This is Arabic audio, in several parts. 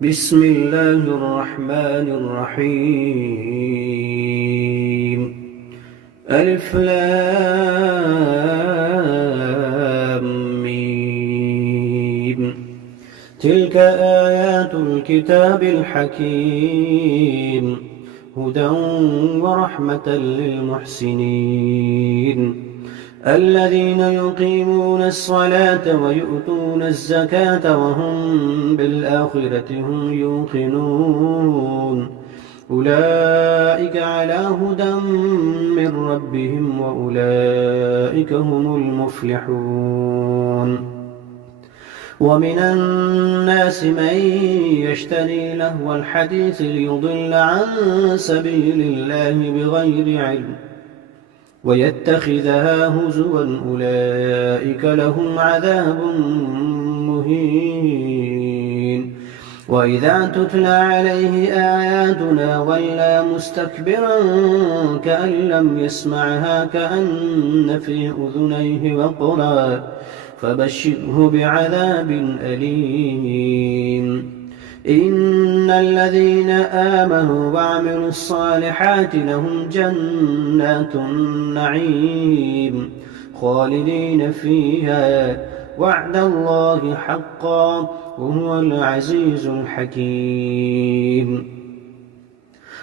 بسم الله الرحمن الرحيم. ألف لام ميم. تلك آيات الكتاب الحكيم، هدى ورحمة للمحسنين الذين يقيمون الصلاة ويؤتون الزكاة وهم بالآخرة هم يوقنون. أولئك على هدى من ربهم وأولئك هم المفلحون. ومن الناس من يشتري لهو الحديث ليضل عن سبيل الله بغير علم ويتخذها هزوا، أولئك لهم عذاب مهين. وإذا تتلى عليه آياتنا ولى مستكبرا كأن لم يسمعها كأن في أذنيه وقرا، فبشره بعذاب أليم. إن الذين آمنوا وعملوا الصالحات لهم جنات النعيم خالدين فيها، وعد الله حقا وهو العزيز الحكيم.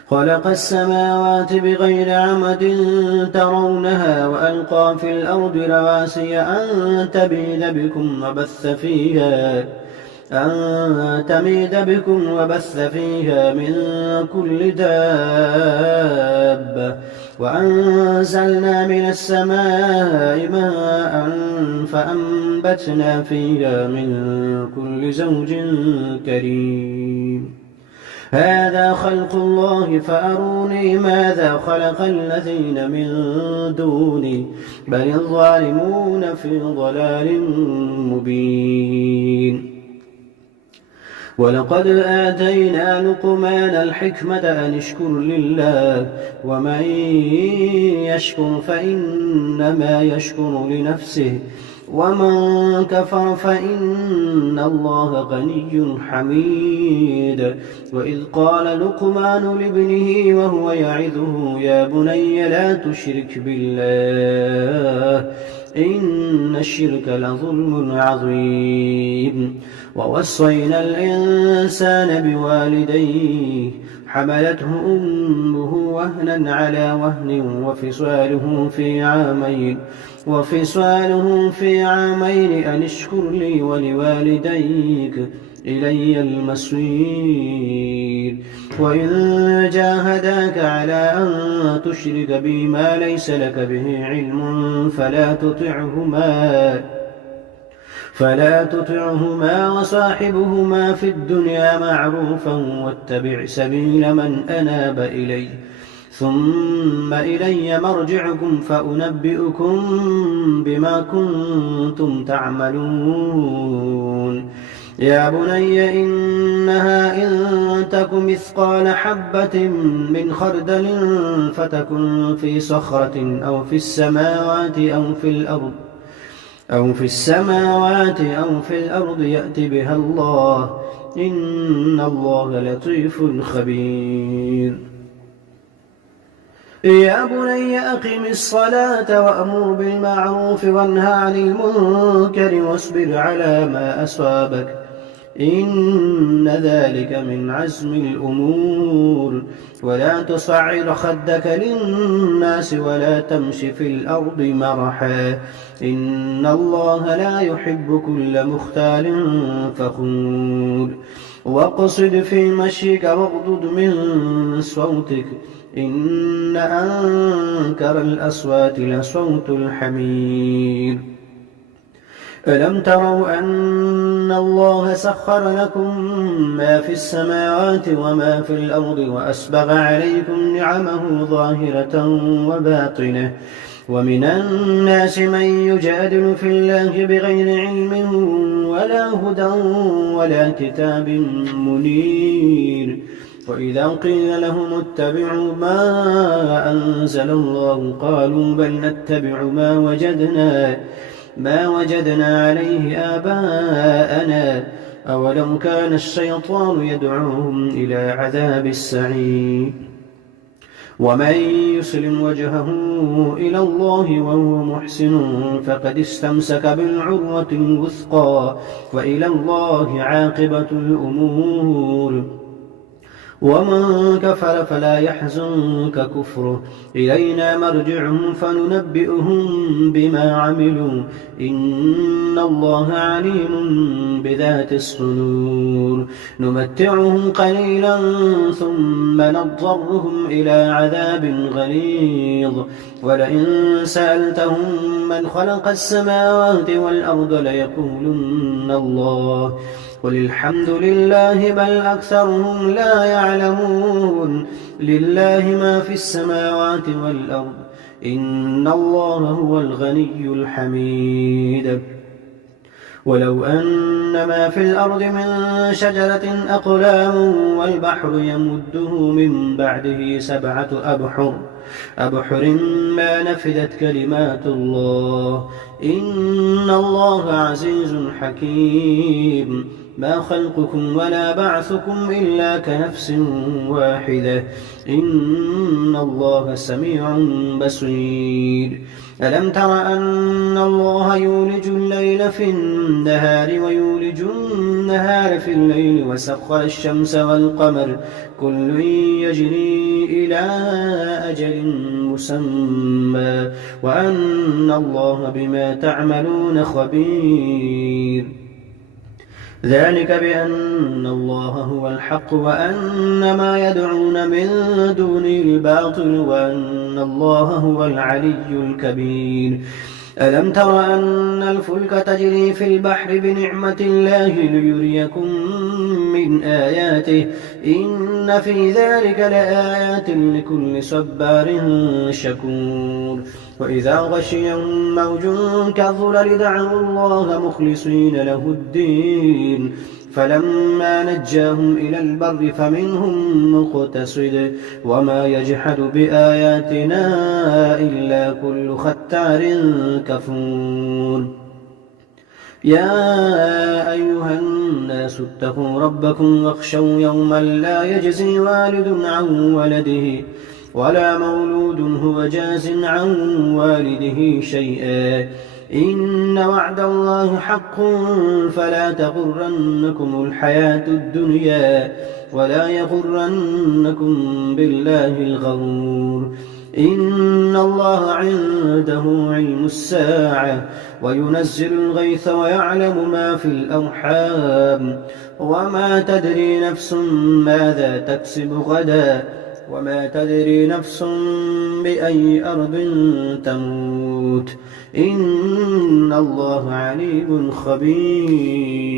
خلق السماوات بغير عمد ترونها وألقى في الأرض رواسي أن تميد بكم وبث فيها من كل دابة، وأنزلنا من السماء ماء فأنبتنا فيها من كل زوج كريم. هذا خلق الله فأروني ماذا خلق الذين من دوني، بل الظالمون في ضلال مبين. ولقد آتينا لقمان الحكمة أن اشكر لله، ومن يشكر فإنما يشكر لنفسه، ومن كفر فإن الله غني حميد. وإذ قال لقمان لابنه وهو يعظه يا بني لا تشرك بالله إن الشرك لظلم عظيم. ووصينا الإنسان بوالديه حملته أمه وهنا على وهن وفصاله في عامين أن اشكر لي ولوالديك إلي المصير. وإن جاهداك على أن تشرك بي ما ليس لك به علم فلا تطعهما وصاحبهما في الدنيا معروفا واتبع سبيل من أناب إلي، ثم إلي مرجعكم فأنبئكم بما كنتم تعملون. يا بني إنها إن تك مثقال حبة من خردل فتكن في صخرة أو في السماوات أو في الأرض يأت بها الله، إن الله لطيف خبير. يا بني أقم الصلاة وأمر بالمعروف وانه عن المنكر واصبر على ما أصابك، إن ذلك من عزم الأمور. ولا تصعر خدك للناس ولا تمش في الأرض مرحا، إن الله لا يحب كل مختال فخور. واقصد في مشيك واغضض من صوتك، إن أنكر الأصوات لصوت الحمير. ألم تروا أن الله سخر لكم ما في السماوات وما في الأرض وأسبغ عليكم نعمه ظاهرة وباطنة، ومن الناس من يجادل في الله بغير علم ولا هدى ولا كتاب منير. وإذا قيل لهم اتبعوا ما أنزل الله قالوا بل نتبع ما وجدنا عليه آباءنا، أولو كان الشيطان يدعوهم إلى عذاب السعير ومن يسلم وجهه إلى الله وهو محسن فقد استمسك بالعروة الوثقى وإلى الله عاقبة الأمور ومن كفر فلا يحزنك كفره إلينا مرجعهم فننبئهم بما عملوا إن الله عليم بذات الصدور نمتعهم قليلا ثم نضطرهم إلى عذاب غليظ ولئن سألتهم من خلق السماوات والأرض ليقولن الله قل الحمد لله بل أكثرهم لا يعلمون لله ما في السماوات والأرض إن الله هو الغني الحميد ولو أن ما في الأرض من شجرة أقلام والبحر يمده من بعده 7 أبحر ما نفدت كلمات الله إن الله عزيز حكيم ما خلقكم ولا بعثكم إلا كنفس واحدة إن الله سميع بصير ألم تر أن الله يولج الليل في النهار ويولج النهار في الليل وسخر الشمس والقمر كل يجري إلى أجل مسمى وأن الله بما تعملون خبير ذلك بأن الله هو الحق وأن ما يدعون من دونه الباطل وأن الله هو العلي الكبير ألم تر أن الفلك تجري في البحر بنعمة الله ليريكم من آياته إن في ذلك لآيات لكل صبار شكور وإذا غشيهم موج كالظلل دعوا الله مخلصين له الدين فلما نجاهم إلى البر فمنهم مقتصد وما يجحد بآياتنا إلا كل ختار كفور يا أيها الناس اتقوا ربكم واخشوا يوما لا يجزي والد عن ولده ولا مولود هو جاز عن والده شيئا إن وعد الله حق فلا تغرنكم الحياة الدنيا ولا يغرنكم بالله الغرور إن الله عنده علم الساعة وينزل الغيث ويعلم ما في الأرحام وما تدري نفس ماذا تكسب غدا وما تدري نفس بأي أرض تموت إن الله عليم خبير